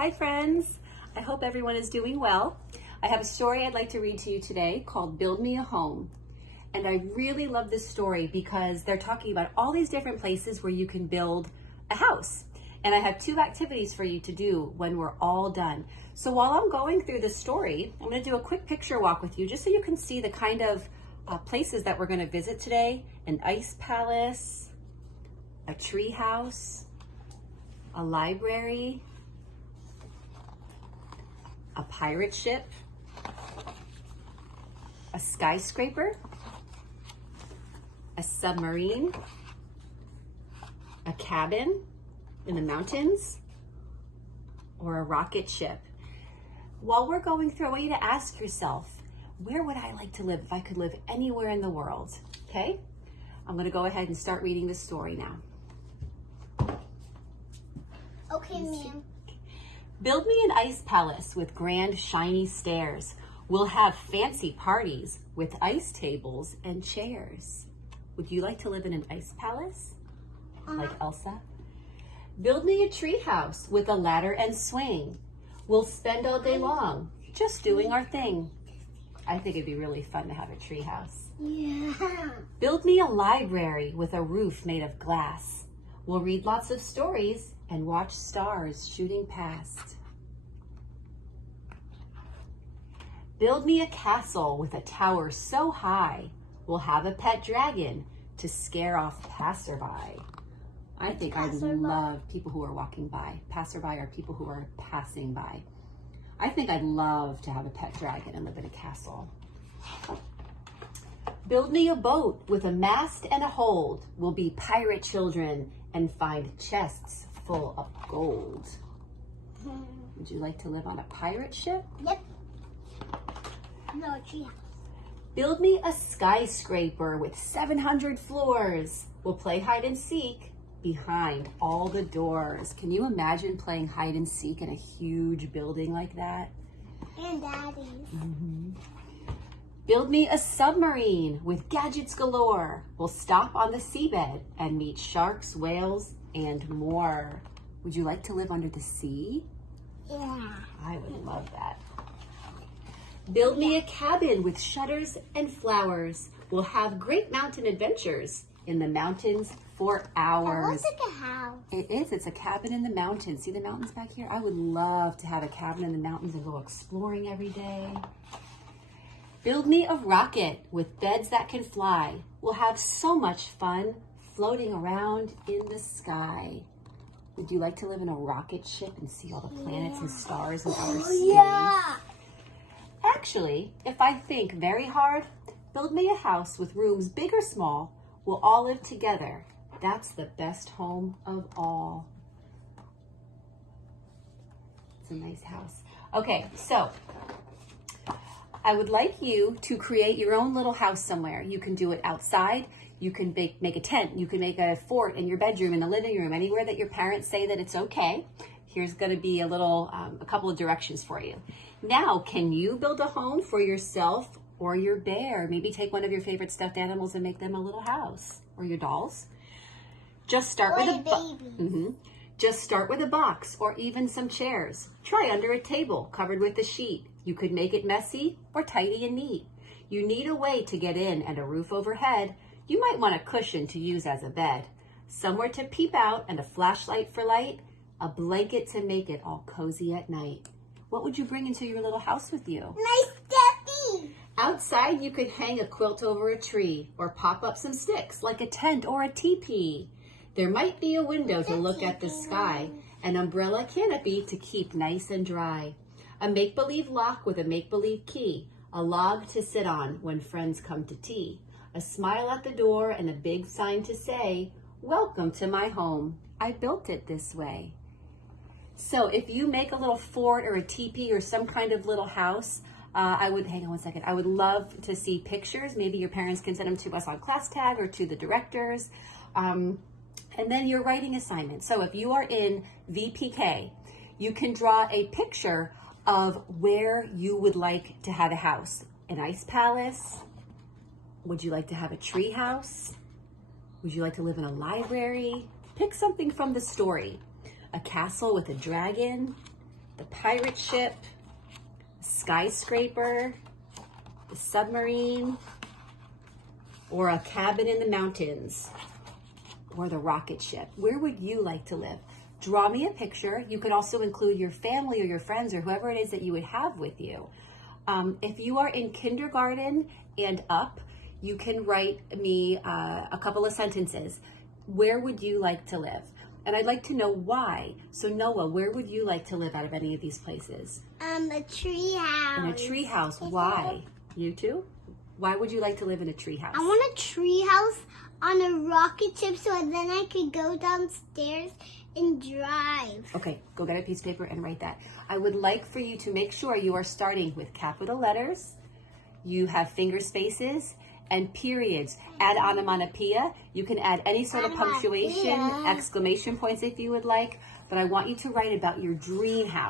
Hi friends, I hope everyone is doing well. I have a story I'd like to read to you today called Build Me a Home. And I really love this story because they're talking about all these different places where you can build a house. And I have 2 activities for you to do when we're all done. So while I'm going through this story, I'm going to do a quick picture walk with you just so you can see the kind of places that we're going to visit today. An ice palace, a tree house, a library, a pirate ship, a skyscraper, a submarine, a cabin in the mountains, or a rocket ship. While we're going through, I want you to ask yourself, where would I like to live if I could live anywhere in the world? Okay? I'm going to go ahead and start reading this story now. Okay, ma'am. Build me an ice palace with grand shiny stairs. We'll have fancy parties with ice tables and chairs. Would you like to live in an ice palace? Like Elsa? Build me a tree house with a ladder and swing. We'll spend all day long just doing our thing. I think it'd be really fun to have a tree house. Yeah. Build me a library with a roof made of glass. We'll read lots of stories and watch stars shooting past. Build me a castle with a tower so high. We'll have a pet dragon to scare off passerby. I think I'd love people who are walking by. Passerby are people who are passing by. I think I'd love to have a pet dragon and live in a castle. Build me a boat with a mast and a hold. We'll be pirate children and find chests full of gold. Would you like to live on a pirate ship? Yep. No, tree house. Build me a skyscraper with 700 floors. We'll play hide and seek behind all the doors. Can you imagine playing hide and seek in a huge building like that? And daddy's. Build me a submarine with gadgets galore. We'll stop on the seabed and meet sharks, whales, and more. Would you like to live under the sea? Yeah. I would love that. Build me a cabin with shutters and flowers. We'll have great mountain adventures in the mountains for hours. It looks like a house. It is. It's a cabin in the mountains. See the mountains back here? I would love to have a cabin in the mountains and go exploring every day. Build me a rocket with beds that can fly. We'll have so much fun floating around in the sky. Would you like to live in a rocket ship and see all the planets and stars in outer space? Yeah. Actually, if I think very hard, build me a house with rooms big or small. We'll all live together. That's the best home of all. It's a nice house. Okay, so I would like you to create your own little house somewhere. You can do it outside. You can make a tent. You can make a fort in your bedroom, in the living room, anywhere that your parents say that it's okay. Here's going to be a couple of directions for you. Now, can you build a home for yourself or your bear? Maybe take one of your favorite stuffed animals and make them a little house, or your dolls. Just start with Just start with a box or even some chairs. Try under a table covered with a sheet. You could make it messy or tidy and neat. You need a way to get in and a roof overhead. You might want a cushion to use as a bed. Somewhere to peep out and a flashlight for light. A blanket to make it all cozy at night. What would you bring into your little house with you? My stuffy. Outside, you could hang a quilt over a tree or pop up some sticks like a tent or a teepee. There might be a window to look at the sky, an umbrella canopy to keep nice and dry, a make-believe lock with a make-believe key, a log to sit on when friends come to tea, a smile at the door and a big sign to say, "Welcome to my home. I built it this way." So if you make a little fort or a teepee or some kind of little house, hang on one second. I would love to see pictures. Maybe your parents can send them to us on class tag or to the directors. And then your writing assignment. So if you are in VPK, you can draw a picture of where you would like to have a house. An ice palace. Would you like to have a tree house? Would you like to live in a library? Pick something from the story. A castle with a dragon, the pirate ship, skyscraper, the submarine, or a cabin in the mountains, or the rocket ship. Where would you like to live? Draw me a picture. You could also include your family or your friends or whoever it is that you would have with you. If you are in kindergarten and up, you can write me a couple of sentences. Where would you like to live? And I'd like to know why. So Noah, where would you like to live out of any of these places? A tree house. In a tree house. Why? You too? Why would you like to live in a tree house? I want a tree house on a rocket ship so then I could go downstairs and drive. Okay, go get a piece of paper and write that. I would like for you to make sure you are starting with capital letters, you have finger spaces, and periods. Add onomatopoeia. You can add any sort of punctuation, exclamation points if you would like, but I want you to write about your dream house.